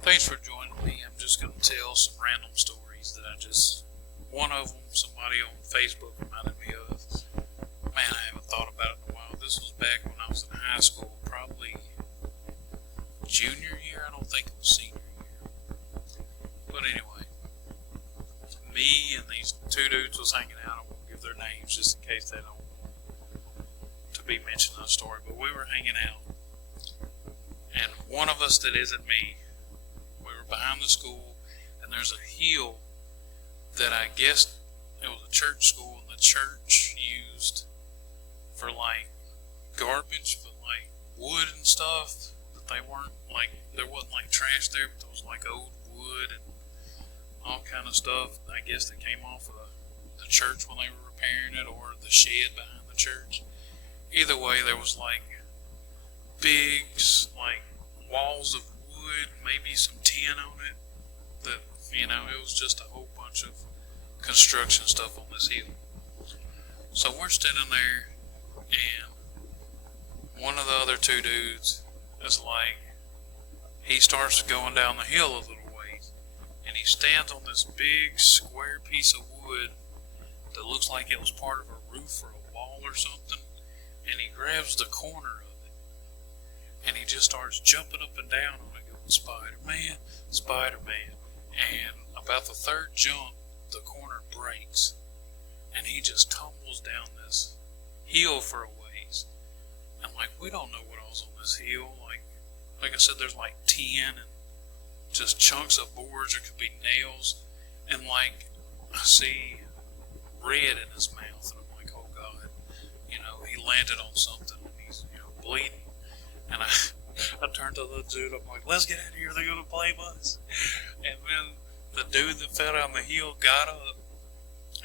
Thanks for joining me. I'm just going to tell some random stories that one of them, somebody on Facebook reminded me of. Man, I haven't thought about it in a while. This was back when I was in high school, probably junior year. I don't think it was senior year. But anyway, me and these two dudes was hanging out. I won't give their names just in case they don't want to be mentioned in the story. But we were hanging out. And one of us that isn't me, we were behind the school, and there's a hill that I guess it was a church school, and the church used for like garbage, but like wood and stuff that they weren't like, there wasn't like trash there, but there was like old wood and all kind of stuff. I guess that came off of the church when they were repairing it, or the shed behind the church. Either way, there was like big like walls of wood, maybe some tin on it, that, you know, it was just a whole bunch of construction stuff on this hill. So we're standing there, and one of the other two dudes is like, he starts going down the hill a little ways, and he stands on this big square piece of wood that looks like it was part of a roof or a wall or something, and he grabs the corner of it, and he just starts jumping up and down on it, going, Spider-Man, Spider-Man. And about the third jump, the corner breaks, and he just tumbles down this hill for a ways. And like, we don't know what all's on this hill. Like I said, there's like tin and just chunks of boards, or could be nails. And like, I see red in his mouth, and I'm like, oh God, you know, he landed on something, and he's, you know, bleeding. And I turned to the dude, I'm like, let's get out of here, they're gonna blame us. And then the dude that fell down the hill got up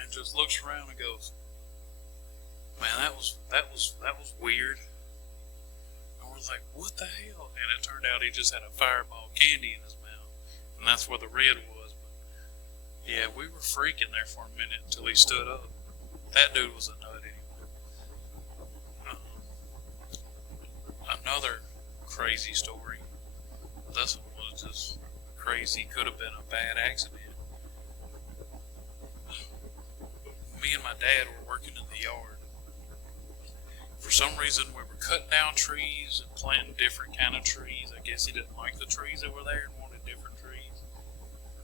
and just looks around and goes, man, that was weird. And we're like, what the hell? And it turned out he just had a fireball candy in his mouth, and that's where the red was. But yeah, we were freaking there for a minute until he stood up. That dude was a nut anyway. Another crazy story. This one was just crazy. Could have been a bad accident. Me and my dad were working in the yard. For some reason, we were cutting down trees and planting different kind of trees. I guess he didn't like the trees that were there and wanted different trees.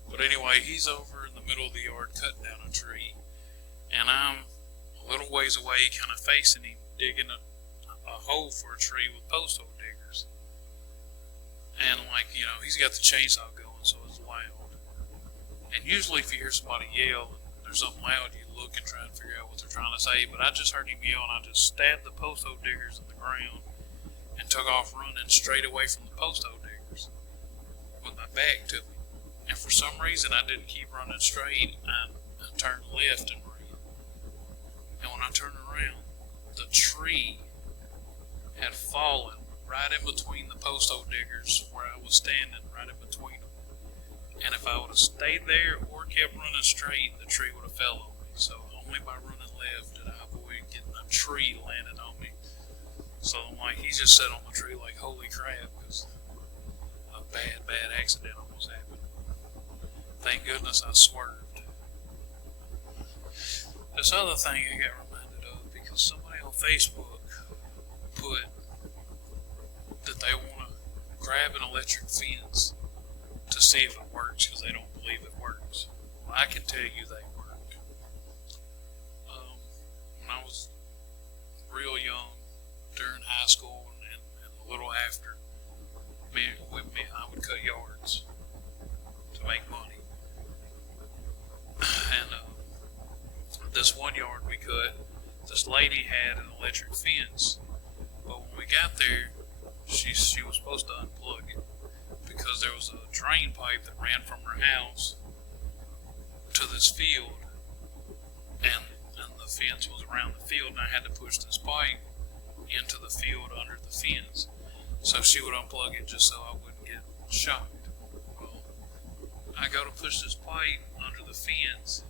But anyway, he's over in the middle of the yard cutting down a tree, and I'm a little ways away, kind of facing him, digging a hole for a tree with post hole diggers. And like, you know, he's got the chainsaw going, so it's loud. And usually if you hear somebody yell and there's something loud, you look and try and figure out what they're trying to say. But I just heard him yell, and I just stabbed the post hole diggers in the ground and took off running straight away from the post hole diggers with my back to me. And for some reason I didn't keep running straight. I turned left and ran. And when I turned around, the tree had fallen right in between the post hole diggers where I was standing, right in between them. And if I would have stayed there or kept running straight, the tree would have fell on me. So only by running left did I avoid getting a tree landing on me. So I'm like, he just sat on the tree like, holy crap, because a bad accident almost happened. Thank goodness I swerved. This other thing I got reminded of, because somebody on Facebook put that they want to grab an electric fence to see if it works, because they don't believe it works. Well, I can tell you they work. When I was real young, during high school and a little after, I would cut yards to make money. And this one yard we cut, this lady had an electric fence, but when we got there, she was supposed to unplug it, because there was a drain pipe that ran from her house to this field, and the fence was around the field, and I had to push this pipe into the field under the fence. So she would unplug it just so I wouldn't get shocked. Well, I go to push this pipe under the fence,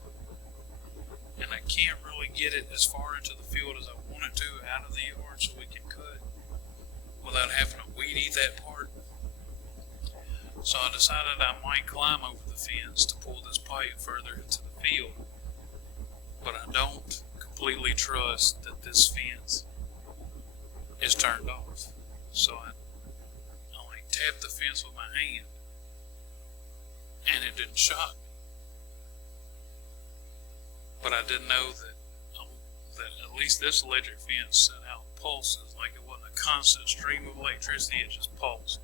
and I can't really get it as far into the field as I wanted to. out of the yard so we can cut without having to weed eat that part. So I decided I might climb over the fence to pull this pipe further into the field. But I don't completely trust that this fence is turned off. So I like tapped the fence with my hand, and it didn't shock me. But I didn't know that at least this electric fence sent out pulses, like it wasn't a constant stream of electricity, it just pulsed.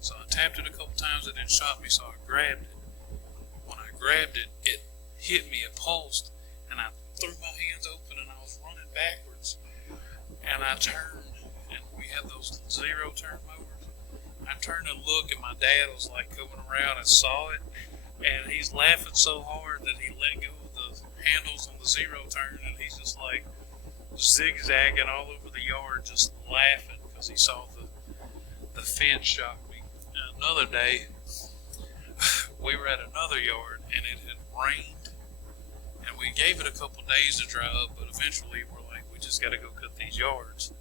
So I tapped it a couple times, it didn't shock me, so I grabbed it. When I grabbed it, it hit me, it pulsed, and I threw my hands open and I was running backwards. And I turned, and we had those zero turn motors. I turned and looked, and my dad was like coming around and saw it, and he's laughing so hard that he let go of the handles on the zero turn, and he's just like zigzagging all over the yard, just laughing because he saw the fence shock me. And another day, we were at another yard, and it had rained, and we gave it a couple days to dry up, but eventually we're like, we just got to go cut these yards,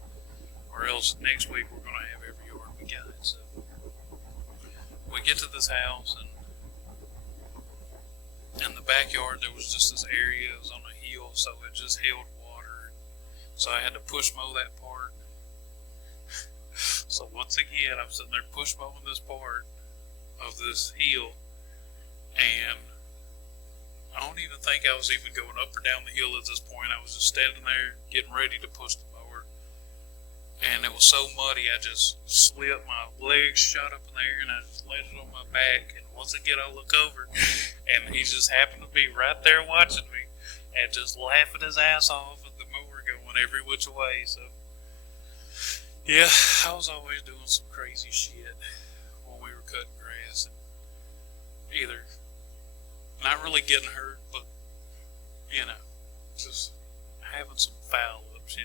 or else next week we're going to have every yard we got. So we get to this house, and in the backyard there was just this area, it was on a hill, so it just held water. So I had to push mow that part. So once again, I'm sitting there push mowing this part of this hill, and I don't even think I was even going up or down the hill at this point. I was just standing there getting ready to push the mower, and it was so muddy I just slipped, my legs shot up in the air, and I just landed on my back. And once again I look over, and he just happened to be right there watching me and just laughing his ass off at the mower going every which way. So yeah, I was always doing some crazy shit when we were cutting grass, and either not really getting hurt, but just having some foul ups,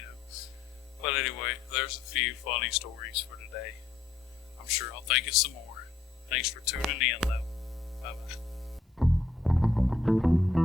But anyway, there's a few funny stories for today. I'm sure I'll think of some more. Thanks for tuning in, though. Bye-bye.